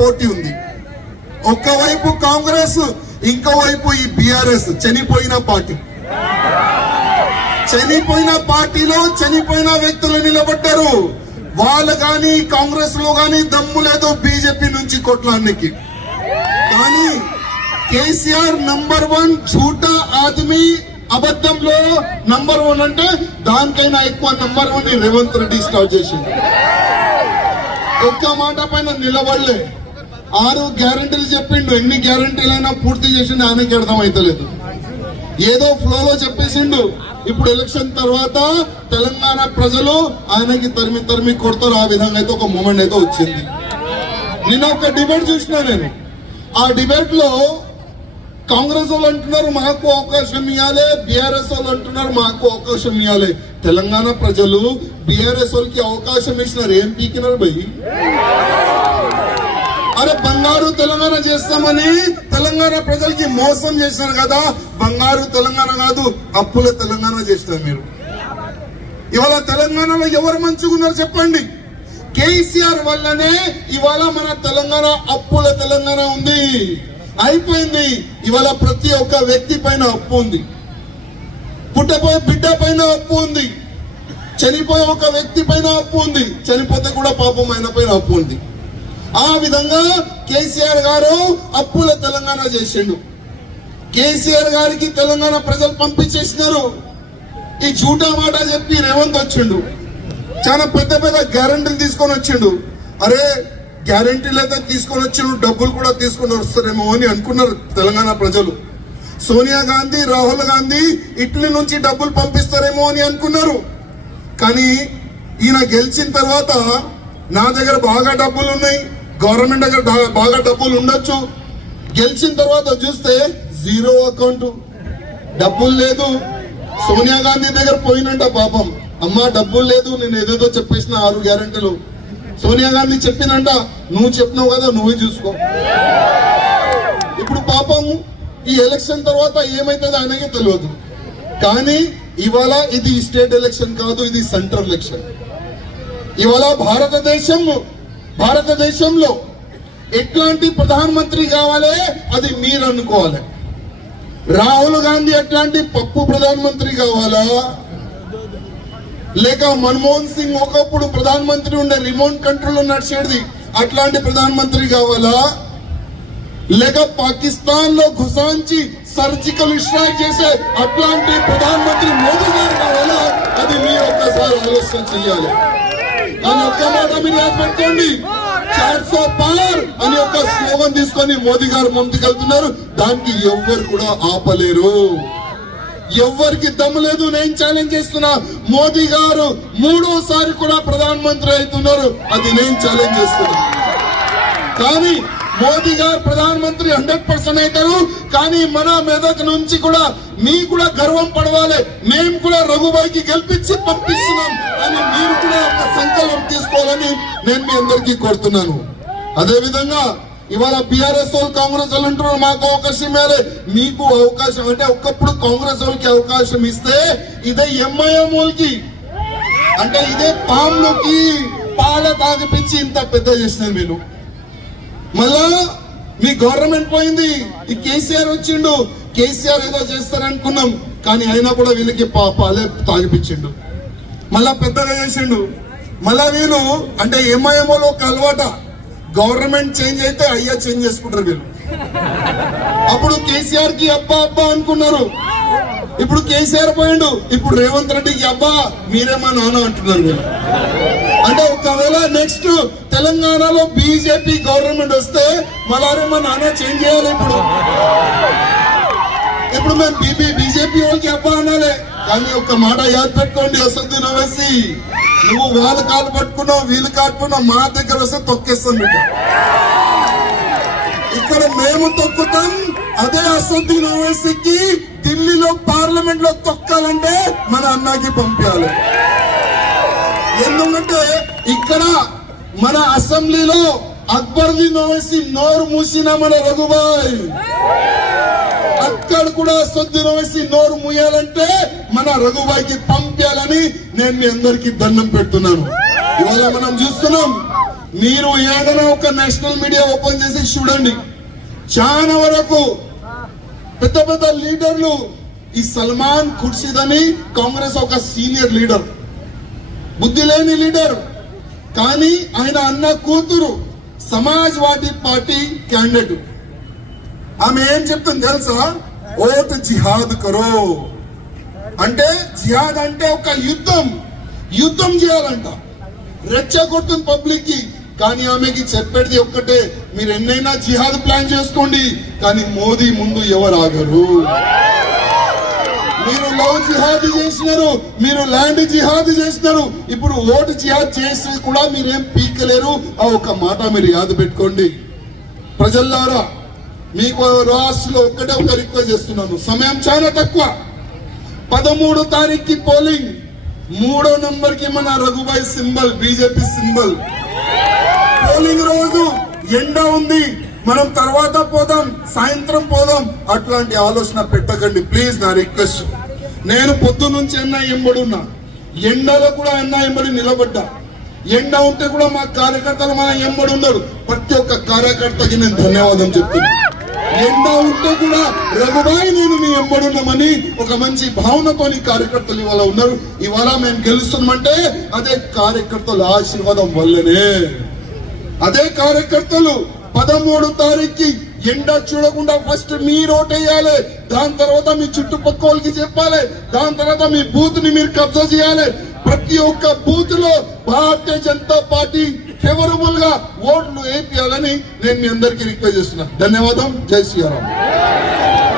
పోటీ ఉంది. ఒక్కవైపు కాంగ్రెస్ ఇంకోవైపు ఈ బిఆర్ఎస్ చనిపోయిన పార్టీ. చనిపోయిన పార్టీలో చనిపోయిన వ్యక్తులు నిలబడ్డారు. వాళ్ళు కానీ కాంగ్రెస్లో కానీ దమ్ము లేదు బీజేపీ నుంచి కొట్లానికి కానీ కేసీఆర్ నంబర్ వన్ ఝూటా ఆద్మీ అబద్ధంలో నంబర్ వన్ అంటే దానికైనా ఎక్కువ number one Revanth Reddy start చేసింది ఒక్క మాట పైన నిలబడలే. ఆరు గ్యారంటీలు చెప్పిండు. ఎన్ని గ్యారంటీలైనా పూర్తి చేసిండు ఆయనకి అర్థం అవుతలేదు ఏదో ఫ్లోలో చెప్పేసిండు. ఇప్పుడు ఎలక్షన్ తర్వాత తెలంగాణ ప్రజలు ఆయనకి తరిమి తరిమి కొడతారు. ఆ విధంగా అయితే ఒక మూమెంట్ అయితే వచ్చింది. నిన్న ఒక డిబేట్ చూసిన నేను. ఆ డిబేట్లో కాంగ్రెస్ వాళ్ళు అంటున్నారు మాకు అవకాశం ఇవ్వాలి బీఆర్ఎస్ వాళ్ళు అంటున్నారు మాకు అవకాశం ఇవ్వాలి తెలంగాణ ప్రజలు బీఆర్ఎస్ వాళ్ళకి అవకాశం ఇచ్చినారు. ఏం పీకినారు భయ్ అరే బంగారు తెలంగాణ చేస్తామని తెలంగాణ ప్రజలకి మోసం చేసినారు కదా. బంగారు తెలంగాణ కాదు అప్పుల తెలంగాణ చేసినారు మీరు. ఇవాళ తెలంగాణలో ఎవరు మంచుకున్నారు చెప్పండి. కేసీఆర్ వల్లనే ఇవాళ మన తెలంగాణ అప్పుల తెలంగాణ ఉంది. అయిపోయింది. ఇవాళ ప్రతి ఒక్క వ్యక్తి పైన అప్పు ఉంది. పుట్టపోయే బిడ్డ పైన అప్పు ఉంది. చనిపోయే ఒక వ్యక్తి పైన అప్పు ఉంది. చనిపోతే కూడా పాపం ఆయన పైన అప్పు ఉంది. ఆ విధంగా కేసీఆర్ గారు అప్పుల తెలంగాణ చేసిండు. కేసీఆర్ గారికి తెలంగాణ ప్రజలు పంపించేసినారు. ఈ చూటా మాట చెప్పి రేవంత్ వచ్చిండు. చాలా పెద్ద పెద్ద గ్యారంటీలు తీసుకొని వచ్చిండు. అరే గ్యారంటీలు అయితే తీసుకొని వచ్చిండు డబ్బులు కూడా తీసుకొని వస్తారేమో అని అనుకున్నారు తెలంగాణ ప్రజలు. సోనియా గాంధీ రాహుల్ గాంధీ ఇటలీ నుంచి డబ్బులు పంపిస్తారేమో అని అనుకున్నారు. కానీ ఈయన గెలిచిన తర్వాత నా దగ్గర బాగా డబ్బులు ఉన్నాయి గవర్నమెంట్ దగ్గర బాగా డబ్బులు ఉండొచ్చు. గెలిచిన తర్వాత చూస్తే జీరో అకౌంట్. డబ్బులు లేదు. సోనియా గాంధీ దగ్గర పోయినంట పాపం. అమ్మా డబ్బులు లేదు. నేను ఏదేదో చెప్పేసిన ఆరు గ్యారెంటీలు. సోనియా గాంధీ చెప్పినంట నువ్వు చెప్పినావు కదా నువ్వే చూసుకో. ఇప్పుడు పాపం ఈ ఎలక్షన్ తర్వాత ఏమైతుంది ఆయనకే తెలియదు. కానీ ఇవాళ ఇది స్టేట్ ఎలక్షన్ కాదు ఇది సెంట్రల్ ఎలక్షన్. ఇవాళ భారతదేశం భారతదేశంలో ఎట్లాంటి ప్రధానమంత్రి కావాలి అది మీరు అనుకోవాలి. రాహుల్ గాంధీ ఎట్లాంటి పప్పు ప్రధానమంత్రి కావాలా? లేక మన్మోహన్ సింగ్ ఒకప్పుడు ప్రధానమంత్రి ఉండే రిమోట్ కంట్రోల్ నడిచేది అట్లాంటి ప్రధానమంత్రి కావాలా? లేక పాకిస్తాన్లో ఘుసాంచి సర్జికల్ స్ట్రైక్ చేసే అట్లాంటి ప్రధానమంత్రి మోదీ గారు కావాలా? అది మీరు ఒక్కసారి ఆలోచన చేయాలి. అని ఒక్క మాట మీరు యాద పెట్టుకోండి చార్ సో అని ఒక స్లోగన్ తీసుకొని మోదీ గారు ముందుకెళ్తున్నారు దానికి ఎవ్వరు కూడా ఆపలేరు. ఎవరికి దమ్ము లేదు నేను ఛాలెంజ్ చేస్తున్నా. మోదీ గారు మూడోసారి కూడా ప్రధానమంత్రి అవుతున్నారు. అది నేను ఛాలెంజ్ చేస్తున్నా. కానీ మోదీ గారు ప్రధానమంత్రి హండ్రెడ్ పర్సెంట్ అవుతారు. కానీ మన మెదక్ నుంచి కూడా నీ కూడా గర్వం పడవాలి. మేము కూడా రఘుబాయికి గెలిపించి పంపిస్తున్నాం అని చేయాలని నేను మీ అందరికీ కోరుతున్నాను. అదేవిధంగా ఇవాళ బీఆర్ఎస్ వాళ్ళు కాంగ్రెస్ వాళ్ళు అంటారు మాకు అవకాశం మేరే మీకు అవకాశం అంటే ఒకప్పుడు కాంగ్రెస్ వాళ్ళకి అవకాశం ఇస్తే ఇదే ఎంఐఎం వాళ్ళకి. అంటే ఇదే పాములకి పాల తాగిపించి ఇంత పెద్ద చేసినారు మీరు. మళ్ళా మీ గవర్నమెంట్ పోయింది ఈ కేసీఆర్ వచ్చిండు. కేసీఆర్ ఏదో చేస్తారనుకున్నాం కానీ అయినా కూడా వీళ్ళకి పా- పాలే తాగిపించిండు. మళ్ళా పెద్దగా చేసిండు. మళ్ళా వీళ్ళు అంటే ఎంఐఎంఓలో ఒక అలవాట. గవర్నమెంట్ చేంజ్ అయితే అయ్యా చేంజ్ చేసుకుంటారు వీళ్ళు. అప్పుడు కేసీఆర్కి అబ్బా అబ్బా అనుకున్నారు. ఇప్పుడు కేసీఆర్ పోయిండు. ఇప్పుడు రేవంత్ రెడ్డికి అబ్బా మీరే మా నాన్న అంటున్నారు మీరు అంటే ఒకవేళ నెక్స్ట్ తెలంగాణలో బీజేపీ గవర్నమెంట్ వస్తే మళ్ళీ మా నాన్న చేంజ్ చేయాలి ఇప్పుడు. ఇప్పుడు మేము బీబీ బీజేపీ వాళ్ళకి అబ్బా అనాలి. కానీ ఒక మాట యాద్ పెట్టుకోండి అసలు నవసి నువ్వు వాళ్ళ కాలు పట్టుకున్నావు వీళ్ళు కాటుకున్నావు మా దగ్గర వస్తే తొక్కేస్తాం ఇక్కడ మేము తొక్కుతాం అదే అసంతి నోవేసికి ఢిల్లీలో పార్లమెంట్లో తొక్కాలంటే మన అన్నకి పంపించాలి. ఎందుకంటే ఇక్కడ మన అసెంబ్లీలో అక్బర్ది నోవేసి నోరు మూసిన మన రఘుబాయ్. అక్కడ కూడా సొద్దు నోవేసి నోరు మూయాలంటే మన రఘుబాయికి పంపాలని నేను మీ అందరికి దండం పెడుతున్నాను. ఇవాళ మనం చూస్తున్నాం మీరు ఏదైనా ఒక నేషనల్ మీడియా ఓపెన్ చేసి చూడండి. చాలా వరకు పెద్ద పెద్ద లీడర్లు ఈ సల్మాన్ ఖుర్షిద్ అని కాంగ్రెస్ ఒక సీనియర్ లీడర్. బుద్ధి లేని లీడర్. కానీ ఆయన అన్న కూతురు సమాజ్వాదీ పార్టీ క్యాండిడేట్. ఆమె ఏం చెప్తుంది తెలుసా? ఓట్ జిహాద్ కరో. అంటే జిహాద్ అంటే ఒక యుద్ధం. యుద్ధం చేయాలంట. రెచ్చగొడుతుంది పబ్లిక్కి కానీ ఆమెకి చెప్పేది ఒక్కటే మీరు ఎన్నైనా జిహాద్ ప్లాన్ చేసుకోండి కానీ మోదీ ముందు ఎవరు ఆగరు? మీరు లవ్ జిహాద్ చేసినారు మీరు ల్యాండ్ జిహాద్ చేసినారు. ఇప్పుడు ఓటు జిహాద్ చేసి కూడా మీరేం పీకలేరు? ఆ ఒక మాట మీరు యాద పెట్టుకోండి. ప్రజల్లారా మీకు రాష్ట్రంలో ఒక్కటే ఒక రిక్వెస్ట్ చేస్తున్నాను. సమయం చాలా తక్కువ. పదమూడు తారీఖుకి పోలింగ్. మూడో నంబర్కి మన Raghubhai symbol BJP symbol. Polling రోజు ఎండ ఉంది. మనం తర్వాత పోదాం సాయంత్రం పోదాం. అట్లాంటి ఆలోచన పెట్టకండి. ప్లీజ్ నా రిక్వెస్ట్ నేను పొద్దు నుంచి అన్న ఎంబడున్నా. ఎండలో కూడా అన్న ఎంబడి నిలబడ్డా. ఎండ ఉంటే కూడా మా కార్యకర్తలు మన ఎంబడి ఉన్నారు. ప్రతి ఒక్క కార్యకర్తకి నేను ధన్యవాదం చెప్తున్నా. ఎండ ఉంటే కూడా రఘుబాయి నేను మీ ఎంబడున్నామని ఒక మంచి భావనతోని కార్యకర్తలు ఇవాళ ఉన్నారు. ఇవాళ మేము గెలుస్తున్నామంటే అదే కార్యకర్తల ఆశీర్వాదం వల్లనే. అదే కార్యకర్తలు పదమూడు తారీఖుకి ఎండ చూడకుండా ఫస్ట్ మీరు ఓటేయాలి దాని తర్వాత మీ చుట్టుపక్కలకి చెప్పాలి. దాని తర్వాత మీ బూత్ని మీరు కబ్జా చేయాలి. ప్రతి ఒక్క బూత్లో భారతీయ జనతా పార్టీ ఫేవరబుల్గా ఓట్లు వేయాలని నేను మీ అందరికీ రిక్వెస్ట్ చేస్తున్నా. ధన్యవాదం. జై శ్రీరామ్.